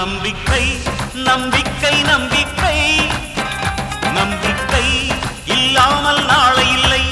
நம்பிக்கை நம்பிக்கை நம்பிக்கை நம்பிக்கை இல்லாமல் நாளை இல்லை.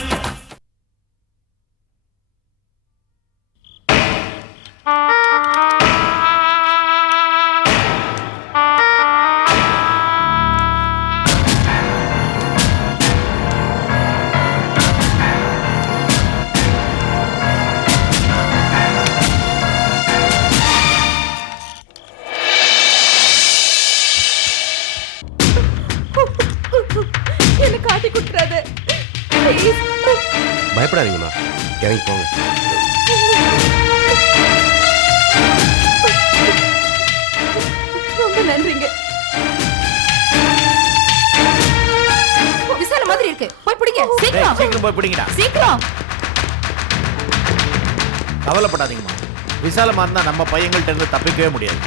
பயப்படாதீங்கம்மா, இறங்கி போங்க. ரொம்ப நன்றிங்க. விசால மாதிரி இருக்கு, போய் பிடிங்க. சீக்கிரம் போய் பிடிங்கடா, சீக்கிரம். கவலைப்படாதீங்கம்மா, விசாலமா இருந்தா நம்ம பையங்கள்ட்ட இருந்து தப்பிக்கவே முடியாது.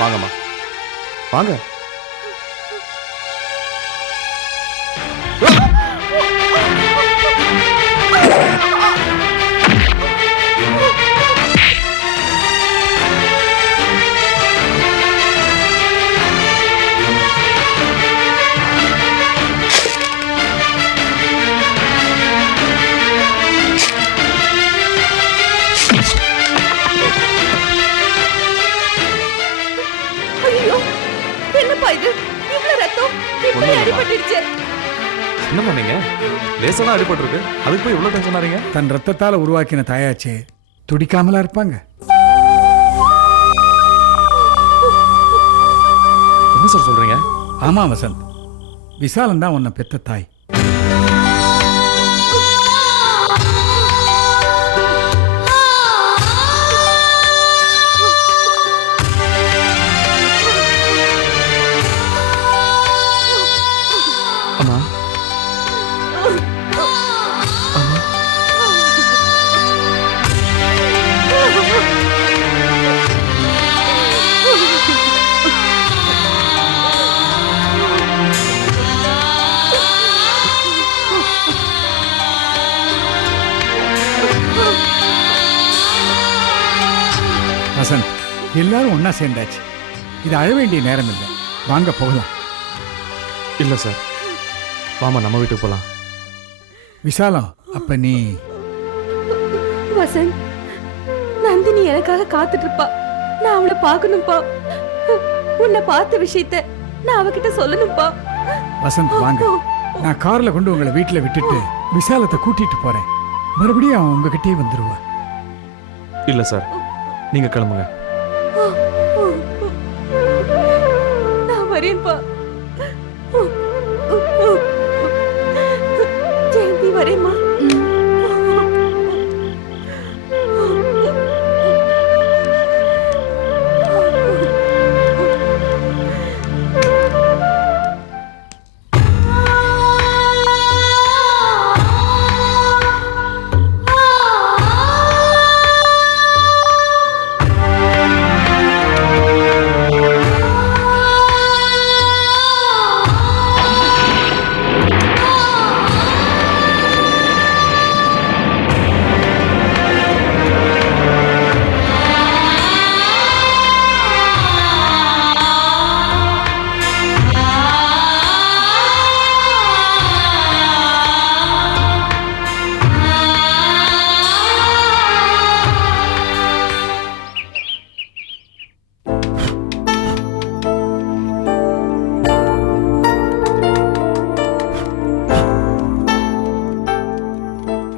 வாங்கம்மா, வாங்க. என்ன பண்ணீங்க? லேசா தான் அடிபட்டிருக்கு, அதுக்கு போய் இவ்வளவு டென்ஷன் ஆறீங்க? தன் ரத்தத்தால உருவாக்கின தாயாச்சே, துடிக்காமலா இருப்பாங்க? என்ன சார் சொல்றீங்க? ஆமா வசந்த், விசாலம் தான் உன்னை பெத்த தாய். அம்மா, வசந்த், எல்லாரும் ஒன்னா சேர்ந்தாச்சு. இது அழ வேண்டிய நேரம் இல்லை, வாங்க போகலாம். இல்ல சார், வாமா நம்ம வீட்டுக்கு போலாம். விசாலம், அப்ப நீ வசந்த், நந்தினி இனி எனக்காக காத்துட்டு இருப்பா. நான் அவளை பார்க்கணும்பா. உன்னை பார்த்த விஷயத்த நான் அவகிட்ட சொல்லணும்பா. வசந்த் வாங்க, நான் கார்ல கொண்டு உங்களை வீட்டுல விட்டுட்டு விசாலத்தை கூட்டிட்டு போறேன். மறுபடியும் அவன் உங்ககிட்டயே வந்துருவா. இல்லை சார், நீங்கள் கிளம்புங்க. நான் வரேன்பா. ஜெயந்தி வரேம்மா.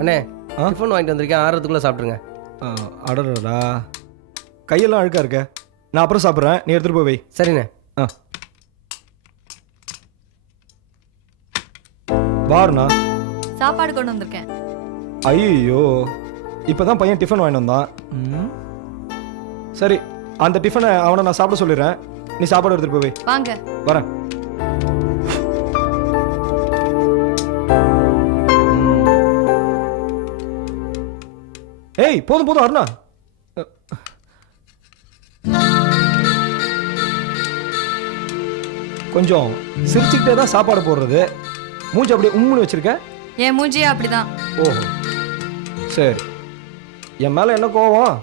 அண்ணே டிஃபன் வாங்கிட்டு வந்திருக்கேன், ஆறதுக்குள்ளே சாப்பிட்ருங்க. அடடா, கையெல்லாம் அழுக்கா இருக்க. நான் அப்புறம் சாப்பிட்றேன், நீ எடுத்துகிட்டு போய் வை. சரிண்ணே. ஆ வாருண்ணா. சாப்பாடு கொண்டு வந்திருக்கேன். ஐயோ, இப்போதான் பையன் டிஃபன் வாங்கிட்டு வந்தான். சரி, அந்த டிஃபனை அவனை நான் சாப்பிட சொல்லிடுறேன், நீ சாப்பாடு எடுத்துகிட்டு போய் வை. வாங்க. வரேன். ஏய், போதும் போதும் அருணா. கொஞ்சம் சிரிச்சுக்கிட்டே தான் சாப்பாடு போடுறது. மூஞ்சி அப்படியே உம்முன்னு வச்சிருக்க. என் மூஞ்சியே அப்படிதான். ஓஹோ, சரி. என் மேல என்ன கோவம்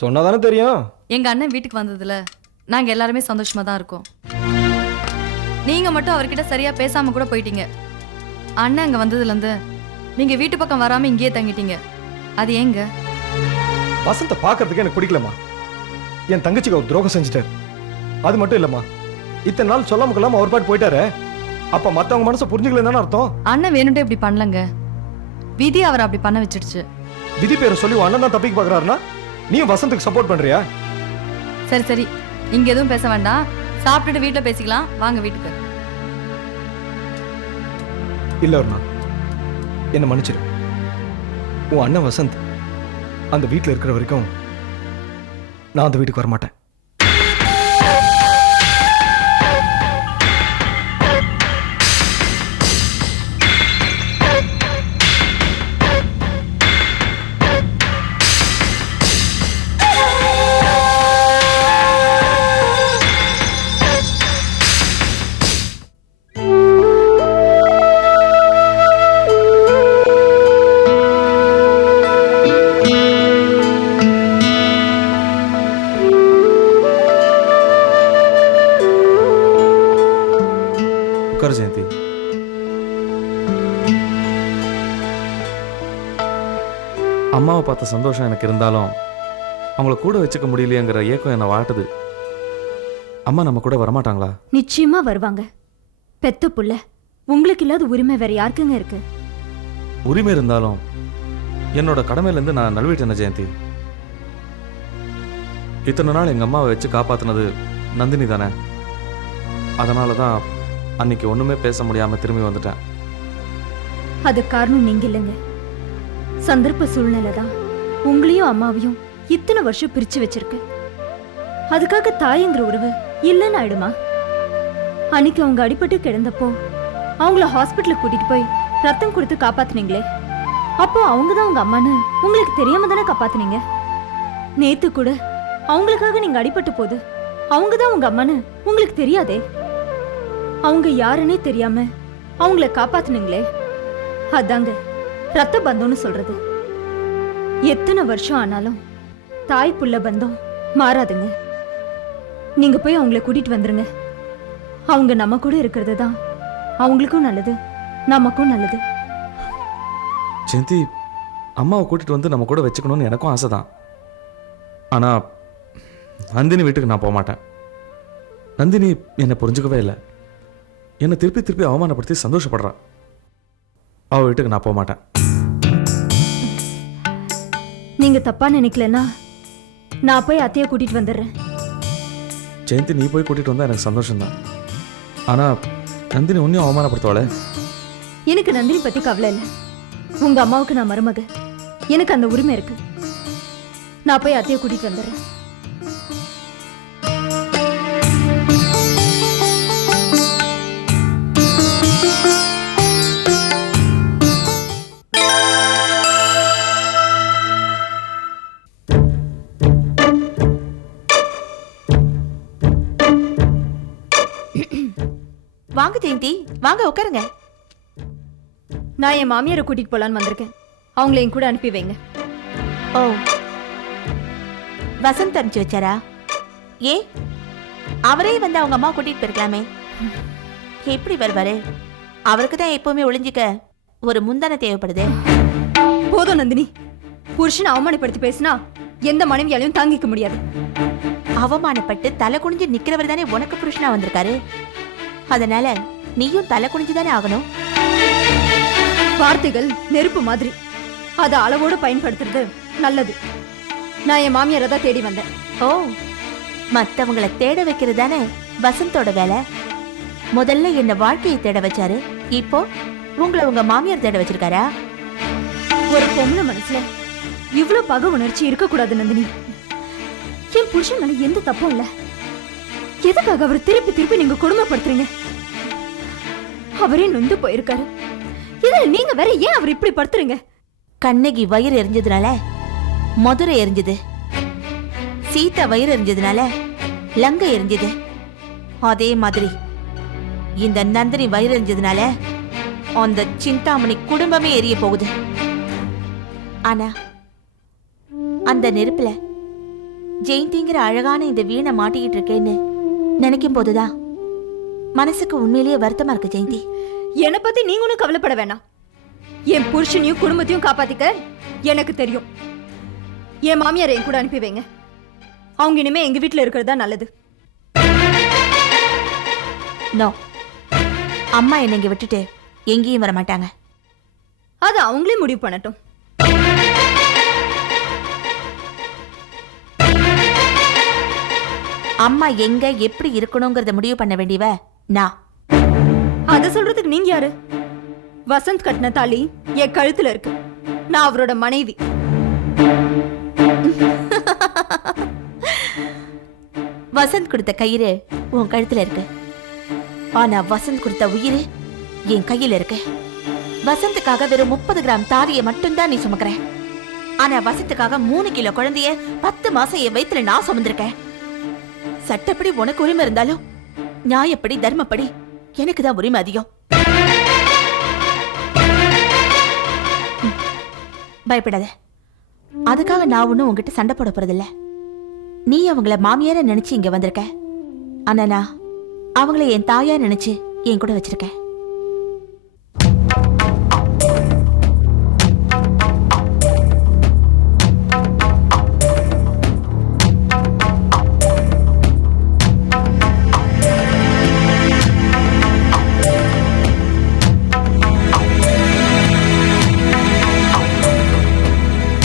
சொன்னாதானே தெரியும். எங்க அண்ணன் வீட்டுக்கு வந்ததுல நாங்க எல்லாருமே சந்தோஷமா தான் இருக்கோம். நீங்க மட்டும் அவர்கிட்ட சரியா பேசாம கூட போயிட்டீங்க. அண்ணன் அங்க வந்ததுல இருந்து நீங்க வீட்டு பக்கம் வராம இங்கேயே தங்கிட்டீங்க. அது ஏங்க? வசந்த பாக்குறதுக்கு எனக்கு பிடிக்கலமா. என் தங்கச்சிக்கு ஒரு துரோகம் செஞ்சுட்டாரு. அது மட்டும் இல்லம்மா, இத்தனை நாள் சொல்லாம கொள்ளாம அவர் பாட்டு போயிட்டாரு. அப்ப மத்தவங்க மனசை புரிஞ்சுக்கலன்னு அர்த்தம். அண்ணன் வேணும்ட்டே இப்படி பண்ணலங்க. விதி அவர் அப்படி பண்ண வச்சிடுச்சு. விதி பேரை சொல்லி உன் அண்ணன் தான் தப்பிக்க பாக்குறாருன்னா நீயும் வசந்துக்கு சப்போர்ட் பண்றியா? சரி சரி, இங்க எதுவும் பேச வேண்டாம். சாப்பிட்டுட்டு வீட்டுல பேசிக்கலாம். வாங்க வீட்டுக்கு. இல்ல அருணா, என்ன மன்னிச்சிரு. உன் அண்ணன் வசந்த் அந்த வீட்டில் இருக்கிற வரைக்கும் நான் அந்த வீட்டுக்கு வரமாட்டேன். உட்காரு ஜெயந்தி. அம்மாவை பார்த்த சந்தோஷம் எனக்கு இருந்தாலும் அவங்கள கூட வச்சுக்க முடியலையேங்கிற ஏக்கம் என்னை வாட்டுது. அம்மா நம்ம கூட வரமாட்டாங்களா? நிச்சயமா வருவாங்க. பெத்த புள்ள, உங்களுக்கு இல்லாத உரிமை வேற யாருக்குங்க இருக்கு? உரிமை இருந்தாலும் என்னோட கடமையிலேருந்து நான் நழுவிட்டேன் ஜெயந்தி. இத்தனை நாள் எங்கள் அம்மாவை வச்சு காப்பாற்றினது நந்தினி தானே. அதனால தான் அன்னைக்கு ஒன்றுமே பேச முடியாமல் திரும்பி வந்துட்டேன். அது காரணம் நீங்க இல்லைங்க. சந்தர்ப்ப சூழ்நிலை தான் உங்களையும் அம்மாவையும் இத்தனை வருஷம் பிரிச்சு வச்சிருக்கு. அதுக்காக தாயங்கிற உறவு இல்லைன்னு ஆயிடுமா? அன்னைக்கு அவங்க அடிபட்டு கிடந்தப்போ அவங்கள ஹாஸ்பிட்டலுக்கு கூட்டிட்டு போய் ரத்தம் கொடுத்து காப்பாத்துனீங்களே, அப்போ அவங்க தான் உங்க அம்மான்னு உங்களுக்கு தெரியாம தானே காப்பாத்துனீங்க. நேத்து கூட அவங்களுக்காக நீங்க அடிபட்டு போது அவங்க தான் உங்க அம்மான்னு உங்களுக்கு தெரியாதே. அவங்க யாருன்னே தெரியாம அவங்கள காப்பாத்துனீங்களே, அதாங்க ரத்த பந்தம்னு சொல்றது. எத்தனை வருஷம் ஆனாலும் தாய் புள்ள பந்தம் மாறாதுங்க. நீங்க போய் அவங்கள கூட்டிட்டு வந்துருங்க. அவங்க நம்ம கூட இருக்கிறது தான் அவங்களுக்கும் நல்லது, நமக்கும் நல்லது. ஜெயந்தி, அம்மாவை கூட்டிட்டு வந்து நம்ம கூட வச்சுக்கணும்னு எனக்கும் ஆசை தான். ஆனால் நந்தினி வீட்டுக்கு நான் போக மாட்டேன். நந்தினி என்னை புரிஞ்சுக்கவே இல்லை. என்னை திருப்பி திருப்பி அவமானப்படுத்தி சந்தோஷப்படுறா. அவள் வீட்டுக்கு நான் போக மாட்டேன். நீங்க தப்பா நினைக்கலன்னா நான் போய் அத்தையை கூட்டிட்டு வந்துடுறேன். ஜெயந்தி, நீ போய் கூட்டிகிட்டு வந்தால் எனக்கு சந்தோஷம்தான். ஆனால் நந்தினி உன்னையும் அவமானப்படுத்தவளே. எனக்கு நந்தினி பத்தி கவலை இல்லை. உங்க அம்மாவுக்கு நான் மருமக, எனக்கு அந்த உரிமை இருக்கு. நான் போய் அத்தையை கூட்டிட்டு வந்துடுறேன். வாங்க ஜெயந்தி, வாங்க உட்காருங்க. நான் என் மாமியாரை கூட்டிட்டு போலான்னு வந்திருக்கேன். அவங்கள என் கூட அனுப்பி வைங்க. ஓ, வசந்த் அனுப்பிச்சு வச்சாரா? ஏ, அவரே வந்து அவங்க அம்மா கூட்டிட்டு போயிருக்கலாமே. எப்படி வருவாரு? அவருக்கு தான் எப்பவுமே ஒளிஞ்சிக்க ஒரு முந்தான தேவைப்படுது. போதும் நந்தினி, புருஷனை அவமானப்படுத்தி பேசினா எந்த மனைவியாலையும் தாங்கிக்க முடியாது. அவமானப்பட்டு தலை குனிஞ்சு நிக்கிறவர் தானே உனக்கு புருஷனா வந்திருக்காரு. அதனால நீயும் தலை குனிஞ்சு தானே ஆகணும். வார்த்தைகள் நெருப்பு மாதிரி, அதை அளவோடு பயன்படுத்துறது நல்லது. நான் என் மாமியாரை தான் தேடி வந்தேன். ஓ, மத்தவங்களை தேட வைக்கிறது தானே வசந்தோட வேலை. முதல்ல என்ன வாழ்க்கையை தேட வச்சாரு, இப்போ உங்களை உங்க மாமியார் தேட வச்சிருக்காரா? ஒரு பொம்பளை மனசுல இவ்ளோ பகை உணர்ச்சி இருக்கக்கூடாது நந்தினி. என் புருஷன் மேல எந்த தப்பும் இல்ல. எதுக்காக அவர் திருப்பி திருப்பி நீங்க கொடுமைப்படுத்துறீங்க? அவரே நொந்து போயிருக்காரு. இதுல நீங்க வேற ஏன் அவர் இப்படி படுத்துறீங்க? கண்ணகி வயிறு எரிஞ்சதுனால மதுரை எரிஞ்சது, சீதா வயிறு எரிஞ்சதுனால லங்கை எரிஞ்சது. அதே மாதிரி இந்த நந்தினி வயிறு எரிஞ்சதுனால அந்த சிந்தாமணி குடும்பமே எரிய போகுது. ஆனா அந்த நெருப்புல ஜெயந்திங்கிற அழகான இந்த வீணை மாட்டிக்கிட்டு இருக்கேன்னு நினைக்கும் போதுதான் மனசுக்கு உண்மையிலேயே வருத்தமா இருக்கு. ஜெயந்தி, என்னை பத்தி நீங்க ஒன்னும் கவலைப்பட வேணாம். என் புருஷனையும் குடும்பத்தையும் காப்பாத்திக்க எனக்கு தெரியும். என் மாமியார் என் கூட அனுப்பி வைங்க. அவங்க இனிமே எங்க வீட்டுல இருக்கிறது தான் நல்லது. நோ, அம்மா என்னை இங்க விட்டுட்டு எங்கேயும் வர மாட்டாங்க. அது அவங்களே முடிவு பண்ணட்டும். அம்மா எங்க எப்படி இருக்கணுங்கிறத முடிவு பண்ண வேண்டியவ நான். அத சொல்றதுக்கு நீங்க யாரு? வசந்த் கட்டின தாலி என் கழுத்துல இருக்கு. நான் அவரோட மனைவி. வசந்த் கொடுத்த கயிறு உன் கழுத்துல இருக்கு. ஆனா வசந்த் கொடுத்த உயிர் என் கையில இருக்கு. வசந்துக்காக வெறும் 30 கிராம் தாலியை மட்டும்தான் நீ சுமக்கிற. ஆனா வசந்துக்காக 3 கிலோ குழந்தைய 10 மாசம் என் வயித்துல நான் சுமந்திருக்கேன். சட்டப்படி உனக்கு உரிமை இருந்தாலும் நியாயப்படி தர்மப்படி எனக்கு தான் உரிமை அதிகம். பயப்படாத, அதுக்காக நான் ஒன்னும் உங்ககிட்ட சண்டை போட போறதில்ல. நீ அவங்கள மாமியார நினைச்சு இங்க வந்திருக்க. ஆனா நான் அவங்கள என் தாயா நினைச்சு என் கூட வச்சிருக்கேன்.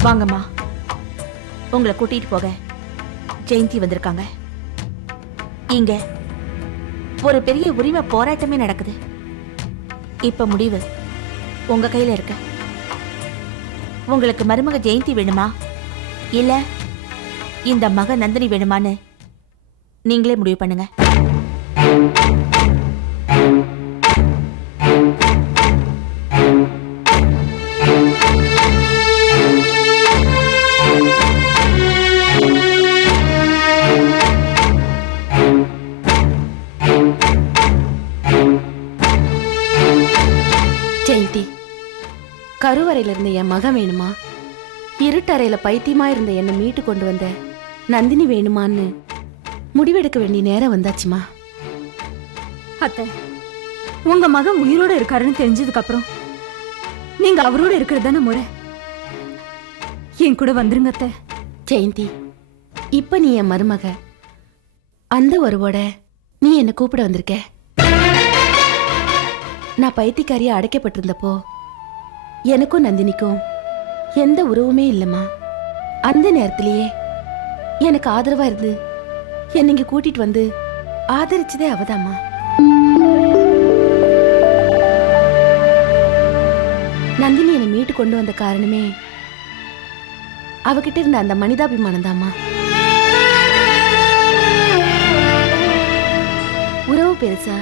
வாங்கம்மா, உங்களை கூட்டிட்டு போக ஜெயந்தி வந்திருக்காங்க. இங்க ஒரு பெரிய உரிமை போராட்டமே நடக்குது. இப்ப முடிவு உங்க கையில இருக்கு. உங்களுக்கு மருமக ஜெயந்தி வேணுமா இல்ல இந்த மக நந்தினி வேணுமான்னு நீங்களே முடிவு பண்ணுங்க. ஜெயந்தி, கருவறையில இருந்த என் மகன் வேணுமா, இருட்டறையில பைத்தியமா இருந்த என்னை மீட்டு கொண்டு வந்த நந்தினி வேணுமான்னு முடிவெடுக்க வேண்டிய நேரம் வந்தாச்சுமா. அத்தை, உங்க மகன் உயிரோட இருக்காருன்னு தெரிஞ்சதுக்கு அப்புறம் நீங்க அவரோட இருக்கிறது தானே முறை. என் கூட வந்துருங்க அத்தை. ஜெயந்தி, இப்ப நீ என் மருமக. அந்த உறவோட நீ என்ன கூப்பிட வந்திருக்க. நான் பைத்தியக்காரியா அடைக்கப்பட்டிருந்தப்போ எனக்கும் நந்தினிக்கும் எந்த உறவுமே இல்லம்மா. அந்த நேரத்திலேயே எனக்கு ஆதரவா இருந்து என்னை இங்க கூட்டிட்டு வந்து ஆதரிச்சதே அவதாம்மா. நந்தினி என்னை மீட்டு கொண்டு வந்த காரணமே அவகிட்ட இருந்த அந்த மனிதாபிமானம் தாம்மா. உறவு பெருசா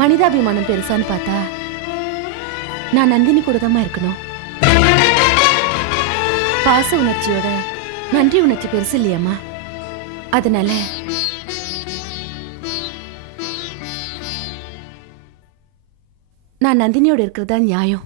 மனிதாபிமானம் பெருசான்னு பார்த்தா நான் நந்தினி கூட தான் இருக்கணும். பாச உணர்ச்சியோட நன்றி உணர்ச்சி பெருசு இல்லையாம்மா. அதனால நான் நந்தினியோட இருக்கிறதா நியாயம்.